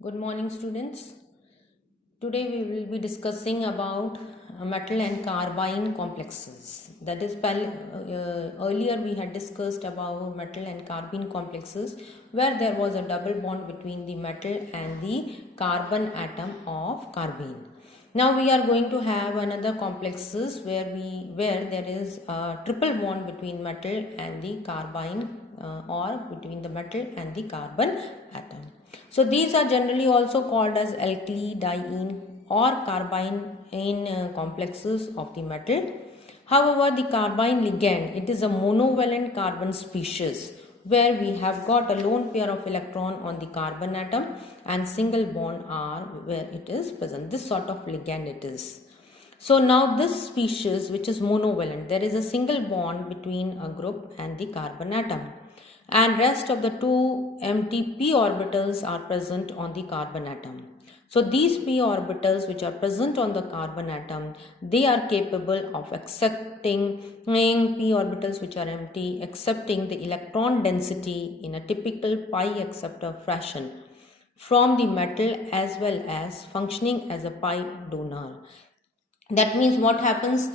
Good morning, students. Today we will be discussing about metal and carbene complexes. That is, earlier we had discussed about metal and carbene complexes where there was a double bond between the metal and the carbon atom of carbene. Now we are going to have another complexes where there is a triple bond between metal and the carbene or between the metal and the carbon atom. So these are generally also called as alkali, diene or carbene complexes of the metal. However, the carbene ligand, it is a monovalent carbon species where we have got a lone pair of electron on the carbon atom and single bond are where it is present. This sort of ligand it is. So now this species which is monovalent, there is a single bond between a group and the carbon atom, and rest of the two empty p orbitals are present on the carbon atom. So these p orbitals which are present on the carbon atom, they are capable of accepting p orbitals which are empty, accepting the electron density in a typical pi acceptor fashion from the metal as well as functioning as a pi donor. That means what happens,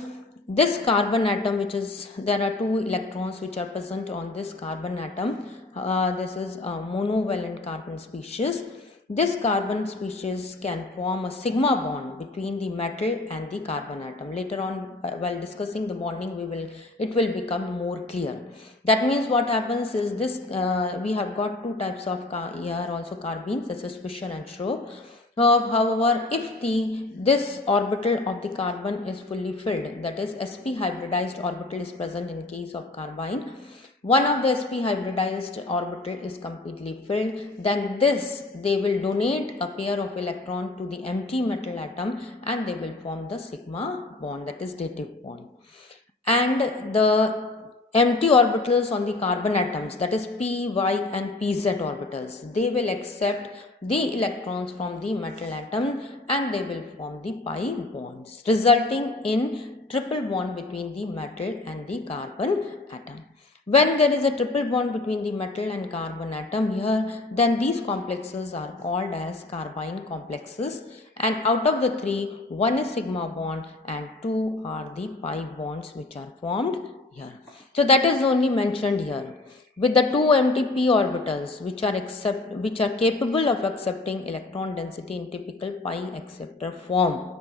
this carbon atom, which is there are two electrons which are present on this carbon atom, this is a monovalent carbon species. This carbon species can form a sigma bond between the metal and the carbon atom. Later on, while discussing the bonding, it will become more clear. That means what happens is this we have got two types of here also carbenes, such as Fischer and Schroep. However, if this orbital of the carbon is fully filled, that is sp hybridized orbital is present in case of carbene, one of the sp hybridized orbital is completely filled, then they will donate a pair of electron to the empty metal atom and they will form the sigma bond, that is dative bond. And the empty orbitals on the carbon atoms, that is p, y and pz orbitals, they will accept the electrons from the metal atom and they will form the pi bonds, resulting in triple bond between the metal and the carbon atom. When there is a triple bond between the metal and carbon atom here, then these complexes are called as carbene complexes, and out of the three, one is sigma bond and two are the pi bonds which are formed here. So that is only mentioned here. With the two empty p orbitals which are capable of accepting electron density in typical pi acceptor form,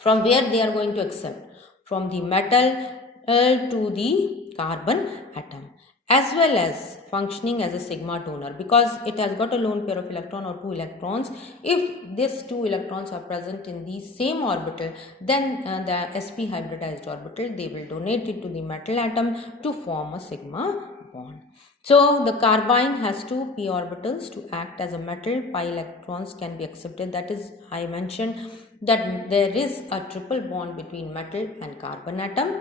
from where they are going to accept? From the metal to the carbon atom, as well as functioning as a sigma donor, because it has got a lone pair of electron or two electrons. If these two electrons are present in the same orbital, then the sp hybridized orbital, they will donate it to the metal atom to form a sigma bond. So the carbene has two p orbitals to act as a metal. Pi electrons can be accepted. That is, I mentioned that there is a triple bond between metal and carbon atom.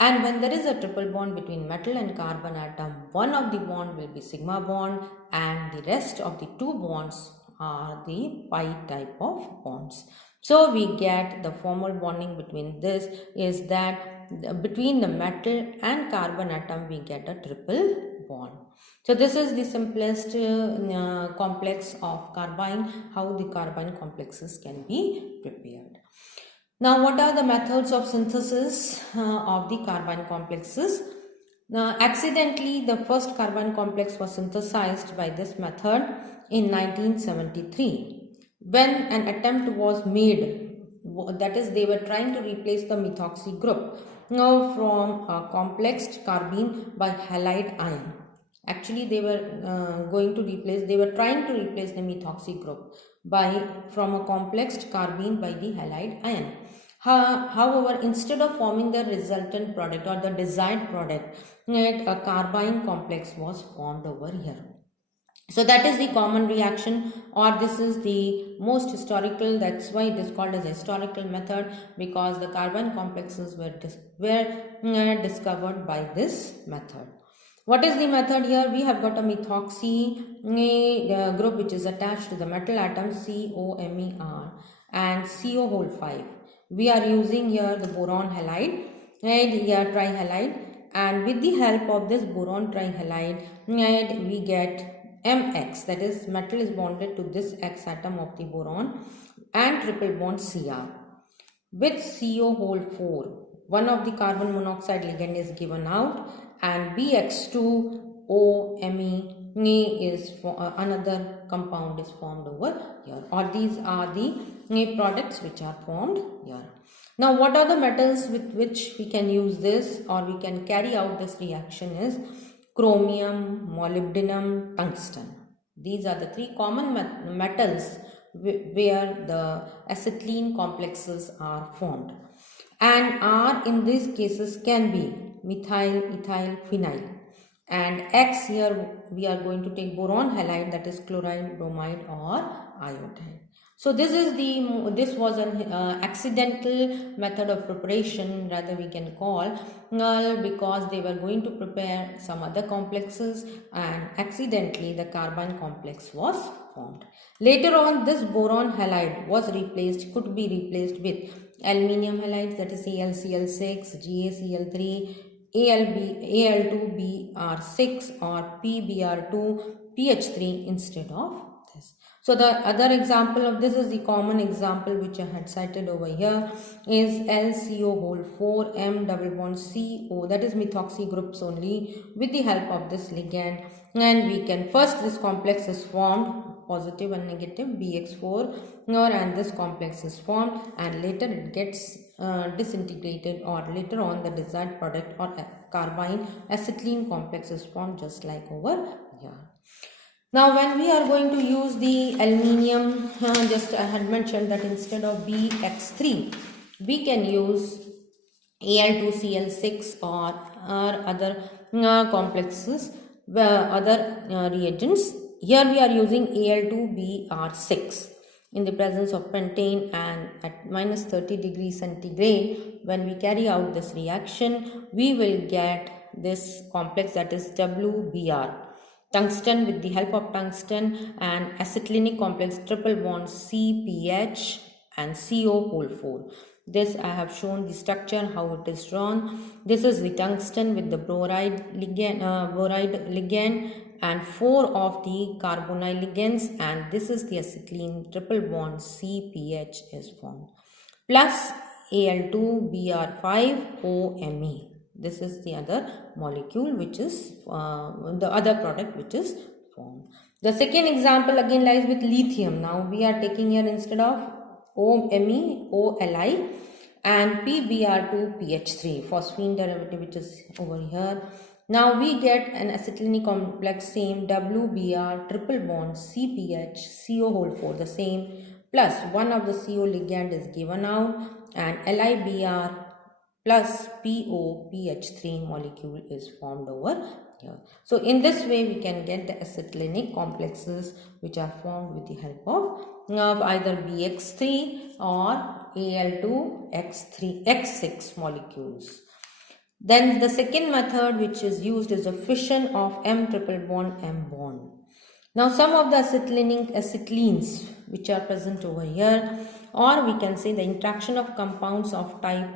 And when there is a triple bond between metal and carbon atom, one of the bond will be sigma bond and the rest of the two bonds are the pi type of bonds. So we get the formal bonding between this is that between the metal and carbon atom we get a triple bond. So this is the simplest complex of carbene, how the carbene complexes can be prepared. Now, what are the methods of synthesis of the carbene complexes? Now, accidentally, the first carbene complex was synthesized by this method in 1973 when an attempt was made, that is, they were trying to replace the methoxy group from a complexed carbene by halide ion. Actually, they were trying to replace the methoxy group from a complexed carbene by the halide ion. However, instead of forming the resultant product or the desired product, a carbene complex was formed over here. So that is the common reaction, or this is the most historical. That's why it is called as a historical method, because the carbene complexes were discovered by this method. What is the method here? We have got a methoxy group which is attached to the metal atom COMeR and CO whole 5. We are using here the boron halide and here trihalide, and with the help of this boron trihalide we get MX, that is metal is bonded to this X atom of the boron, and triple bond Cr with CO whole 4. One of the carbon monoxide ligand is given out, and BX2OMe is another compound is formed over here, or these are the products which are formed here. Now what are the metals with which we can use this, or we can carry out this reaction is chromium, molybdenum, tungsten. These are the three common metals where the acetylene complexes are formed, and R in these cases can be methyl, ethyl, phenyl, and X here we are going to take boron halide, that is chloride, bromide, or iodide. So this was an accidental method of preparation, rather we can call, because they were going to prepare some other complexes and accidentally the carbene complex was formed. Later on, this boron halide could be replaced with aluminium halides, that is AlCl6, GaCl3, Al2Br6 or PBr2PH3 instead of this. So the other example of this is the common example which I had cited over here is LCO whole 4 M double bond CO, that is methoxy groups only, with the help of this ligand, and we can first this complex is formed, positive and negative BX4, and this complex is formed, and later it gets disintegrated, or later on the desired product or carbene acetylene complex is formed, just like over here. Now when we are going to use the aluminium, just I had mentioned that instead of BX3 we can use Al2Cl6 or other complexes, other reagents. Here we are using Al2Br6 in the presence of pentane, and at minus 30 degrees centigrade when we carry out this reaction we will get this complex, that is WBr. Tungsten, with the help of tungsten, and acetylenic complex triple bond CPH and CO whole 4. This I have shown the structure, how it is drawn. This is the tungsten with the boride ligand and 4 of the carbonyl ligands, and this is the acetylene triple bond CPH is formed, plus Al2Br5OMe. This is the other molecule which is the other product which is formed. The second example again lies with lithium. Now we are taking here instead of OMe, OLi, and PBr2PH3, phosphine derivative, which is over here. Now we get an acetylenic complex, same WBr triple bond CPH CO whole 4, the same, plus one of the CO ligand is given out, and LiBr plus POPH3 molecule is formed over here. So in this way we can get the acetylenic complexes which are formed with the help of either BX3 or Al2X6 molecules. Then the second method which is used is a fission of M triple bond M bond. Now some of the acetylenes which are present over here, or we can say the interaction of compounds of type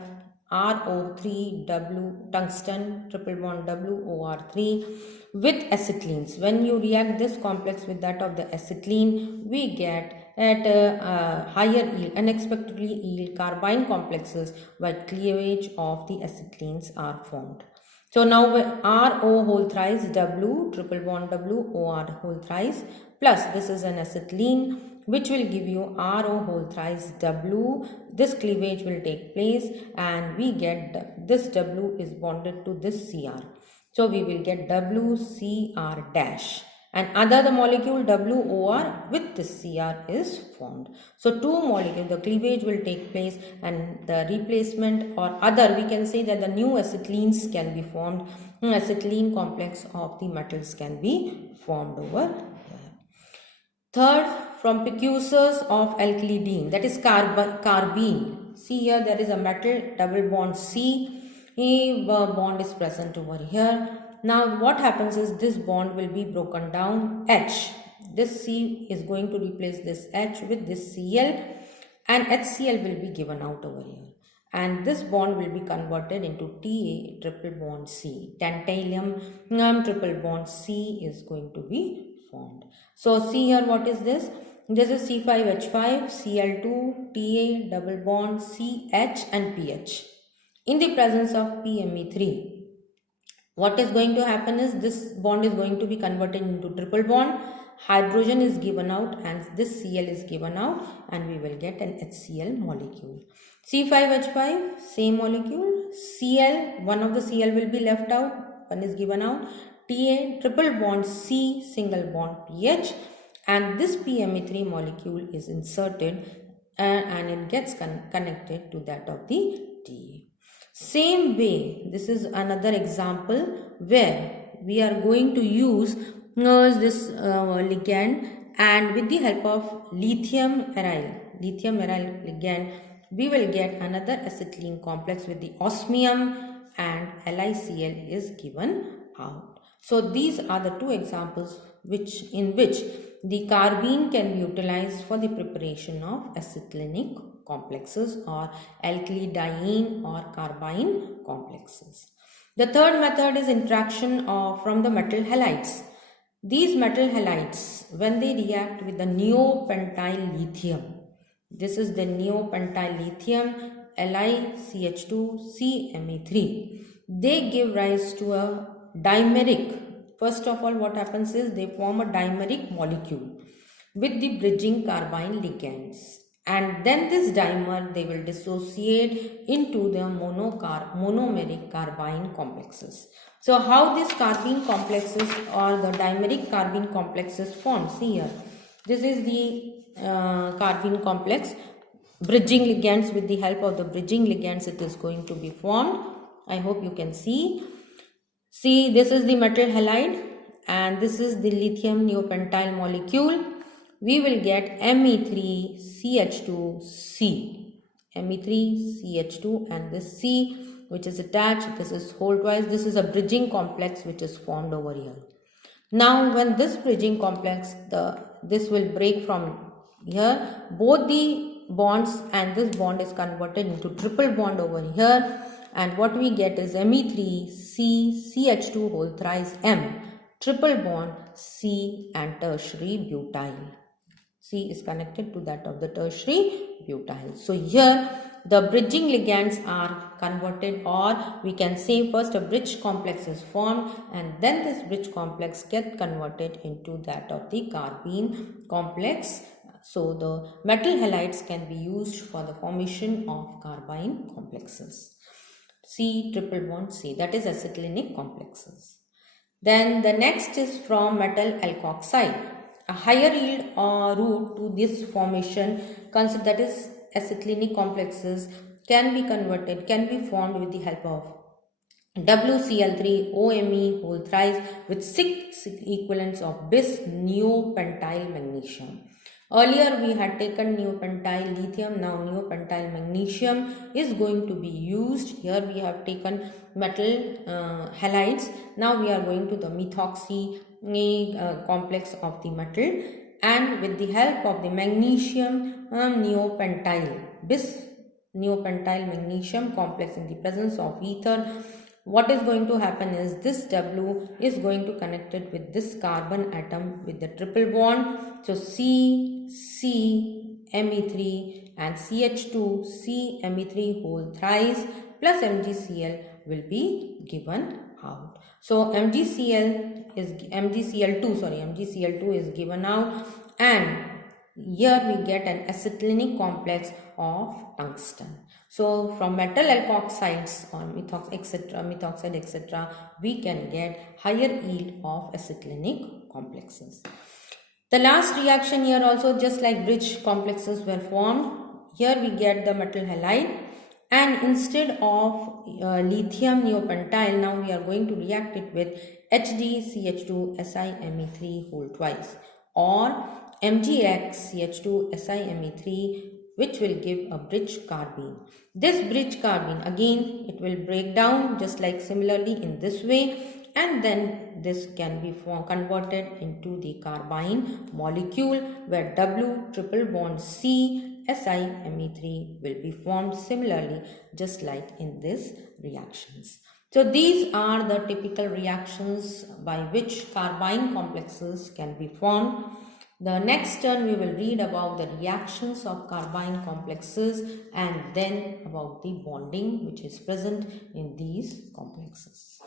RO3W tungsten triple bond WOR3 with acetylenes. When you react this complex with that of the acetylene, we get at a higher yield, unexpectedly yield carbene complexes where cleavage of the acetylenes are formed. So now RO whole thrice W triple bond WOR whole thrice plus this is an acetylene which will give you RO whole thrice W. This cleavage will take place and we get this W is bonded to this Cr. So we will get WCr dash, and other the molecule WOR with this Cr is formed. So two molecules, the cleavage will take place and the replacement or other, we can say that the new acetylenes can be formed. Acetylene complex of the metals can be formed over here. Third, from precursors of alkylidene, that is carbene. See here there is a metal double bond C. A bond is present over here. Now what happens is this bond will be broken down H. This C is going to replace this H with this Cl, and HCl will be given out over here. And this bond will be converted into Ta triple bond C. Tantalum triple bond C is going to be formed. So see here, what is this? This is C5H5, Cl2, Ta, double bond, CH and PH in the presence of PMe3. What is going to happen is this bond is going to be converted into triple bond, hydrogen is given out and this Cl is given out, and we will get an HCl molecule. C5H5, same molecule. Cl, one of the Cl will be left out, one is given out. Ta, triple bond C, single bond PH, and this PMe3 molecule is inserted and it gets connected to that of the Ta. Same way, this is another example where we are going to use this ligand, and with the help of lithium aryl ligand, we will get another acetylene complex with the osmium, and LiCl is given out. So these are the two examples in which the carbene can be utilized for the preparation of acetylenic complexes or alkyldiene or carbene complexes. The third method is interaction from the metal halides. These metal halides, when they react with the neopentyl lithium, this is the neopentyl lithium, LiCH2CMe3, they give rise to a dimeric. First of all, what happens is they form a dimeric molecule with the bridging carbene ligands, and then this dimer they will dissociate into the monomeric carbene complexes. So how these carbene complexes or the dimeric carbene complexes form? See here, this is the carbene complex, bridging ligands. With the help of the bridging ligands it is going to be formed. I hope you can see. See, this is the metal halide and this is the lithium neopentyl molecule. We will get Me3CH2C, Me3CH2, and this C which is attached, this is whole twice, this is a bridging complex which is formed over here. Now when this bridging complex, this will break from here, both the bonds, and this bond is converted into triple bond over here, and what we get is Me3CCH2 whole thrice M, triple bond C and tertiary butyl. C is connected to that of the tertiary butyl. So here the bridging ligands are converted, or we can say first a bridge complex is formed and then this bridge complex gets converted into that of the carbene complex. So the metal halides can be used for the formation of carbene complexes. C triple bond C, that is acetylenic complexes. Then the next is from metal alkoxide. A higher yield route to this formation, that is acetylenic complexes, can be formed with the help of WCl3OMe whole thrice with 6 equivalents of bis neopentyl magnesium. Earlier we had taken neopentyl lithium, now neopentyl magnesium is going to be used. Here we have taken metal halides, now we are going to the methoxy complex of the metal, and with the help of the magnesium neopentyl, bis neopentyl magnesium complex in the presence of ether, what is going to happen is this W is going to connect it with this carbon atom with the triple bond. So C, Me3 and CH2, Me3 whole thrice plus MgCl will be given out. So MgCl2 is given out, and here we get an acetylenic complex of tungsten. So from metal alkoxides or methoxide etc., we can get higher yield of acetylenic complexes. The last reaction here also, just like bridge complexes were formed, here we get the metal halide, and instead of lithium neopentyl, now we are going to react it with HDCH2SiMe3 whole twice, or MgXCH2SiMe3, which will give a bridge carbene. This bridge carbene, again it will break down just like similarly in this way, and then this can be converted into the carbene molecule where W triple bond C SiMe3 will be formed similarly just like in these reactions. So these are the typical reactions by which carbene complexes can be formed. The next turn we will read about the reactions of carbene complexes and then about the bonding which is present in these complexes.